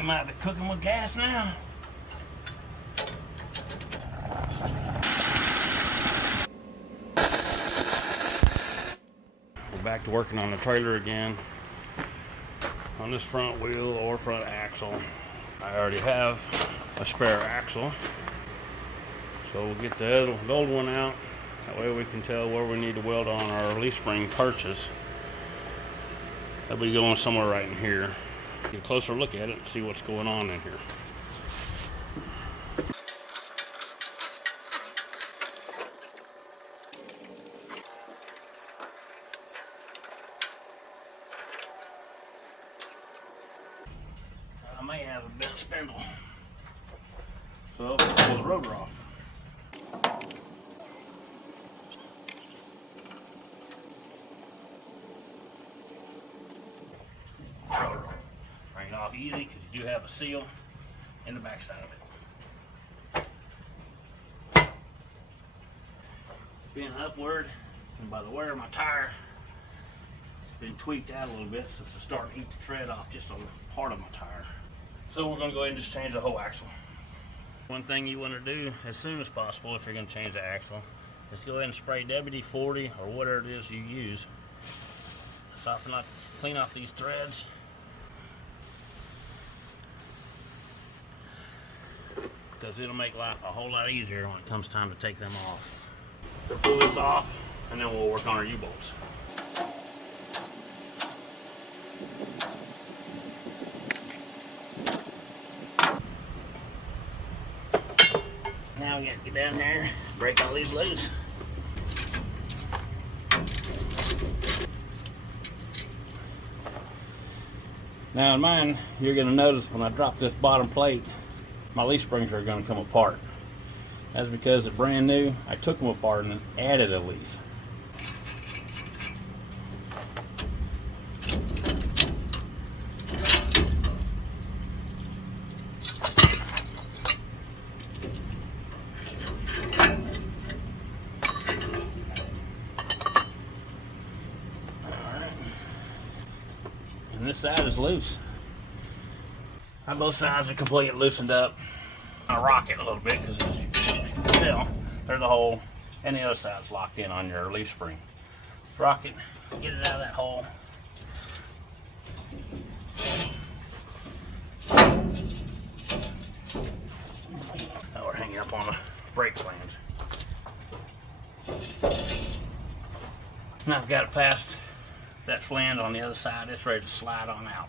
we might be cooking with gas now. We're back to working on the trailer again. On this front wheel or front axle. I already have a spare axle. So we'll get the old one out. That way we can tell where we need to weld on our leaf spring purchase. That'll be going somewhere right in here. Get a closer look at it and see what's going on in here. I may have a bent spindle. So I'll pull the rotor off. Bring it off easy because you do have a seal in the back side of it. Being upward, and by the wear of my tire, it's been tweaked out a little bit since it's starting to eat the tread off just on part of my tire. So we're going to go ahead and just change the whole axle. One thing you want to do as soon as possible if you're going to change the axle is go ahead and spray WD-40 or whatever it is you use. Soften up, clean off these threads. Because it'll make life a whole lot easier when it comes time to take them off. We'll pull this off and then we'll work on our U-bolts. Now we got to get down there, break all these loose. Now in mine, you're going to notice when I drop this bottom plate, my leaf springs are going to come apart. That's because it's brand new. I took them apart and added a leaf. And this side is loose. Both sides are completely loosened up. I rock it a little bit because as you can tell, there's a hole, and the other side's locked in on your leaf spring. Rock it, get it out of that hole. Now we're hanging up on a brake flange. Now I've got it past that flange on the other side. It's ready to slide on out.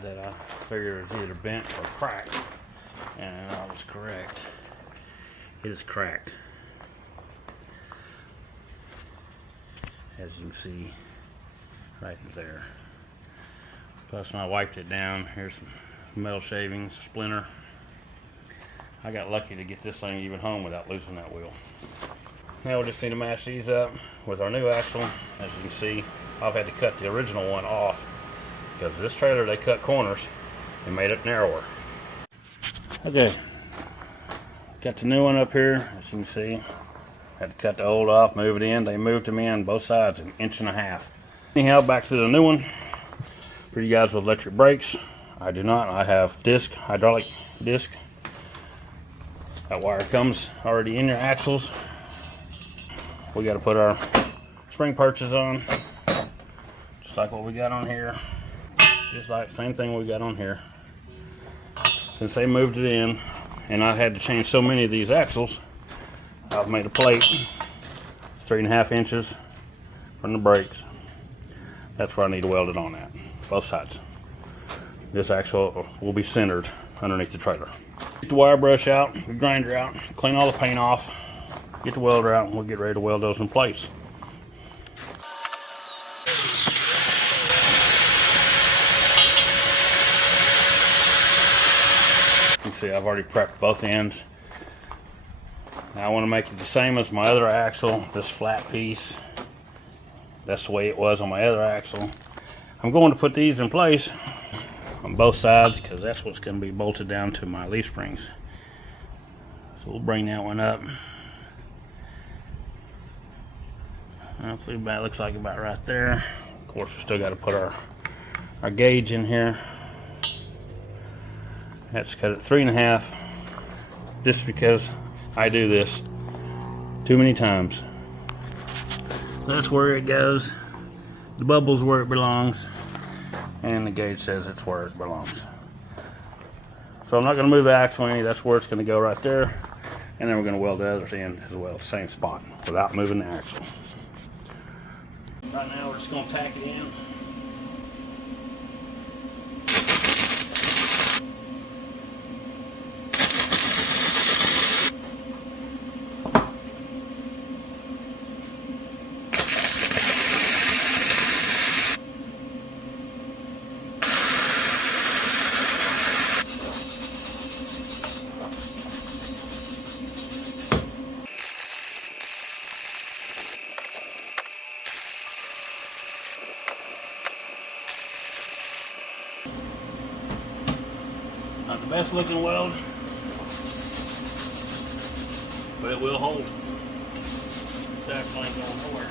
That I figured it was either bent or cracked, and I was correct. It is cracked, as you can see right there. Plus when I wiped it down, here's some metal shavings, a splinter. I got lucky to get this thing even home without losing that wheel. Now we just need to match these up with our new axle. As you can see, I've had to cut the original one off because this trailer, they cut corners and made it narrower. Okay, got the new one up here, as you can see. Had to cut the old off, move it in. They moved them in both sides an 1.5 inches. Anyhow, back to the new one. For you guys with electric brakes, I do not. I have disc, hydraulic disc. That wire comes already in your axles. We got to put our spring perches on, just like what we got on here. Just like same thing we got on here. Since they moved it in, and I had to change so many of these axles, I've made a plate 3.5 inches from the brakes. That's where I need to weld it on at, both sides. This axle will be centered underneath the trailer. Get the wire brush out, the grinder out, clean all the paint off, get the welder out, and we'll get ready to weld those in place. You can see I've already prepped both ends. Now I want to make it the same as my other axle, this flat piece. That's the way it was on my other axle. I'm going to put these in place on both sides because that's what's going to be bolted down to my leaf springs. So we'll bring that one up. Hopefully that looks like about right there. Of course, we still got to put our gauge in here. That's cut at 3.5, just because I do this too many times. That's where it goes. The bubble's where it belongs, and the gauge says it's where it belongs. So I'm not going to move the axle any. That's where it's going to go right there, and then we're going to weld the others in as well, same spot, without moving the axle. Right now we're just going to tack it in. Not the best looking weld, but it will hold. This axle ain't going nowhere.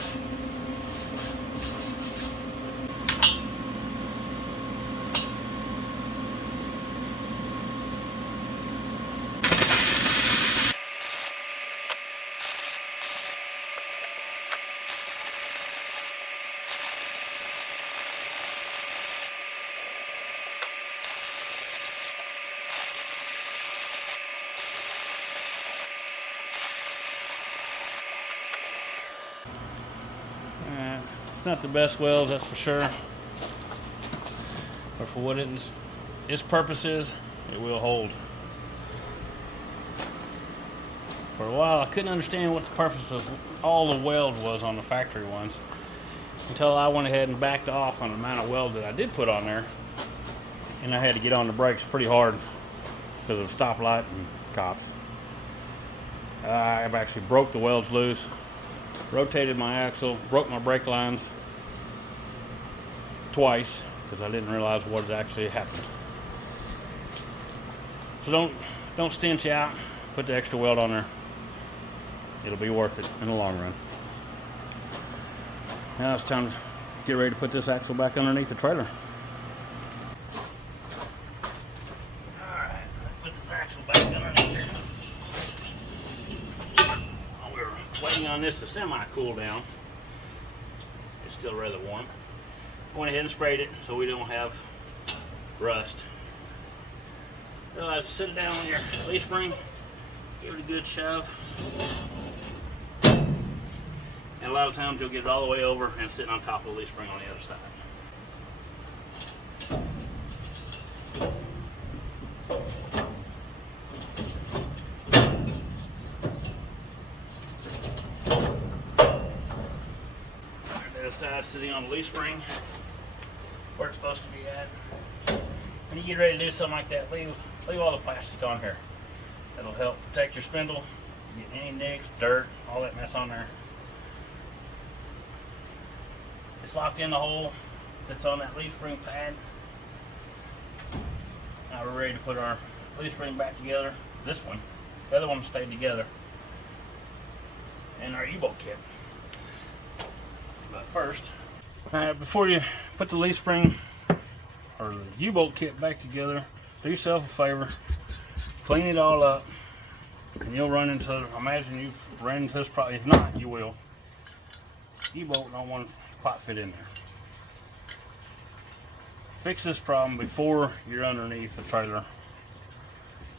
It's not the best welds, that's for sure, but for what its purposes, it will hold. For a while I couldn't understand what the purpose of all the weld was on the factory ones, until I went ahead and backed off on the amount of weld that I did put on there, and I had to get on the brakes pretty hard because of stoplight and cops. I've actually broke the welds loose, rotated my axle, broke my brake lines twice because I didn't realize what had actually happened. So don't stench out, put the extra weld on there. It'll be worth it in the long run. Now it's time to get ready to put this axle back underneath the trailer. Alright, put this axle back underneath here. While we're waiting on this to semi-cool down, it's still rather warm. I went ahead and sprayed it so we don't have rust. So as you sit it down on your leaf spring, give it a good shove. And a lot of times you'll get it all the way over and sitting on top of the leaf spring on the other side. The other side sitting on the leaf spring where it's supposed to be at. When you get ready to do something like that, leave all the plastic on here. That'll help protect your spindle, get any nicks, dirt, all that mess on there. It's locked in the hole that's on that leaf spring pad. Now we're ready to put our leaf spring back together. This one, the other one stayed together. And our U-bolt kit. But first, before you put the leaf spring or the U-bolt kit back together, do yourself a favor, clean it all up, and you'll run into, I imagine you've ran into this problem. If not, you will. U-bolt don't want to quite fit in there. Fix this problem before you're underneath the trailer,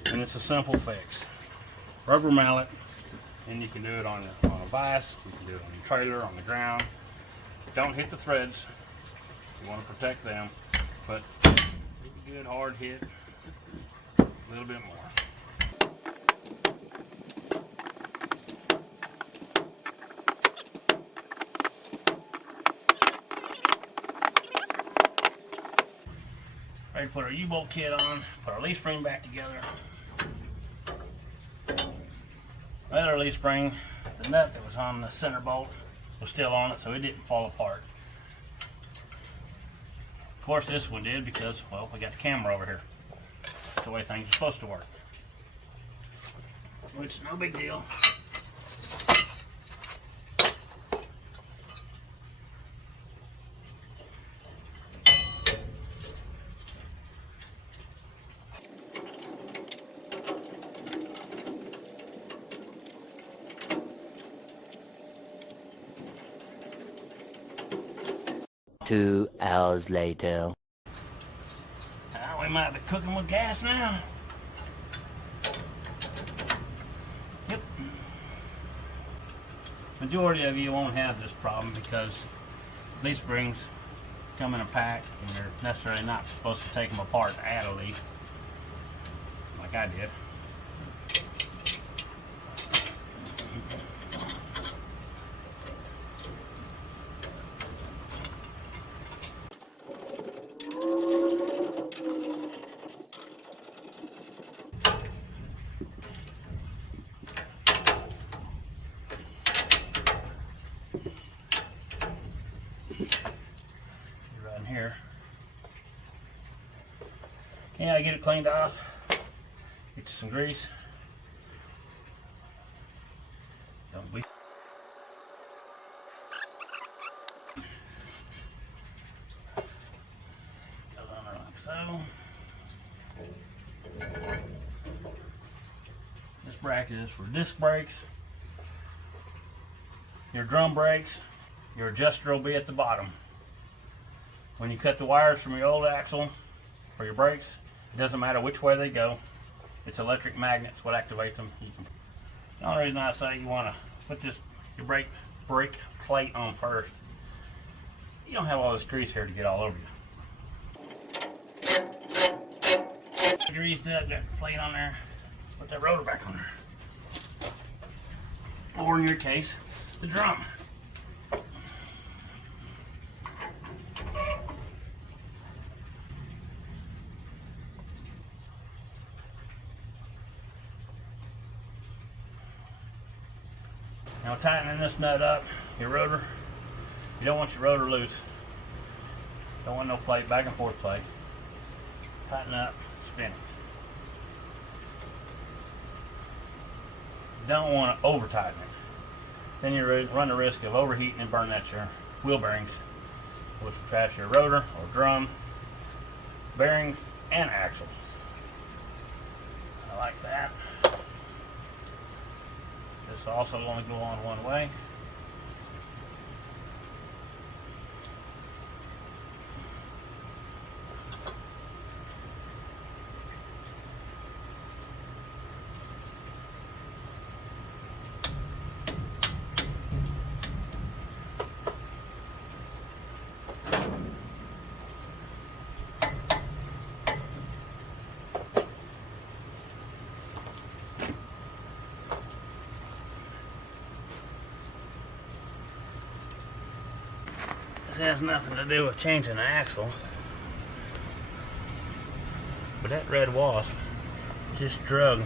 and it's a simple fix. Rubber mallet, and you can do it on a vise, you can do it on your trailer, on the ground. Don't hit the threads, you want to protect them, but give a good hard hit, a little bit more. Ready to put our U-bolt kit on, put our leaf spring back together. The other leaf spring, the nut that was on the center bolt was still on it, so it didn't fall apart. Of course this one did because, well, we got the camera over here. That's the way things are supposed to work. which is no big deal. Two hours later. We might be cooking with gas now. Yep. Majority of you won't have this problem because leaf springs come in a pack and you're necessarily not supposed to take them apart to add a leaf, like I did. Right in here. Yeah, I get it cleaned off. Get some grease. Don't be. Goes on there like so. This bracket is for disc brakes. Your drum brakes, your adjuster will be at the bottom. When you cut the wires from your old axle for your brakes, it doesn't matter which way they go. It's electric magnets what activates them. The only reason I say you want to put your brake plate on first, you don't have all this grease here to get all over you. Greased up, got the plate on there, put that rotor back on there. Or in your case, the drum. Now tightening this nut up, your rotor, you don't want your rotor loose. Don't want no plate, back and forth plate. Tighten up, spin it. Don't want to over tighten it. Then you run the risk of overheating and burning out your wheel bearings, which will trash your rotor or drum, bearings, and axle. I like that. This also only go on one way. This has nothing to do with changing the axle, but that red wasp just drug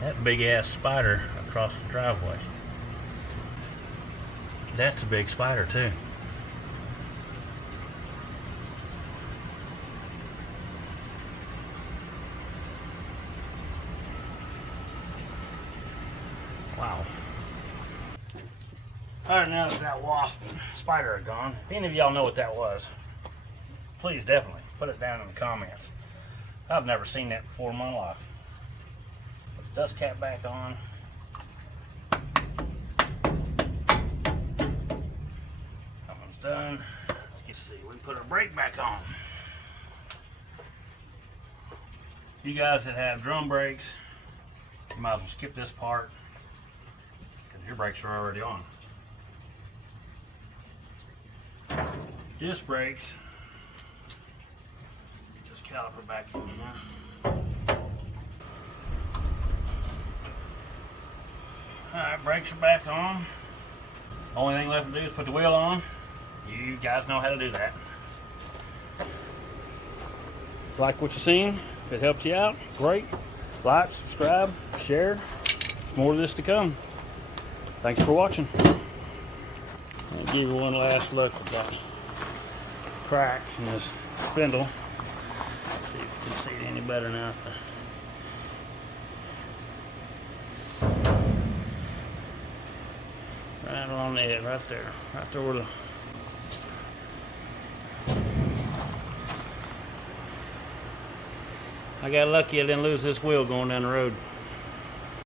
that big ass spider across the driveway. That's a big spider too. Wow. Alright, now that wasp and spider are gone, if any of y'all know what that was, please definitely put it down in the comments. I've never seen that before in my life. Put the dust cap back on. That one's done. Let's see, we put our brake back on. You guys that have drum brakes, you might as well skip this part because your brakes are already on. Disc brakes, just caliper back in here. Alright, brakes are back on. Only thing left to do is put the wheel on. You guys know how to do that. Like what you've seen, if it helps you out, great. Like, subscribe, share. More of this to come. Thanks for watching. I'll give you one last look at that crack in this spindle. See if you can see it any better now. on the edge, right there where the. I got lucky I didn't lose this wheel going down the road.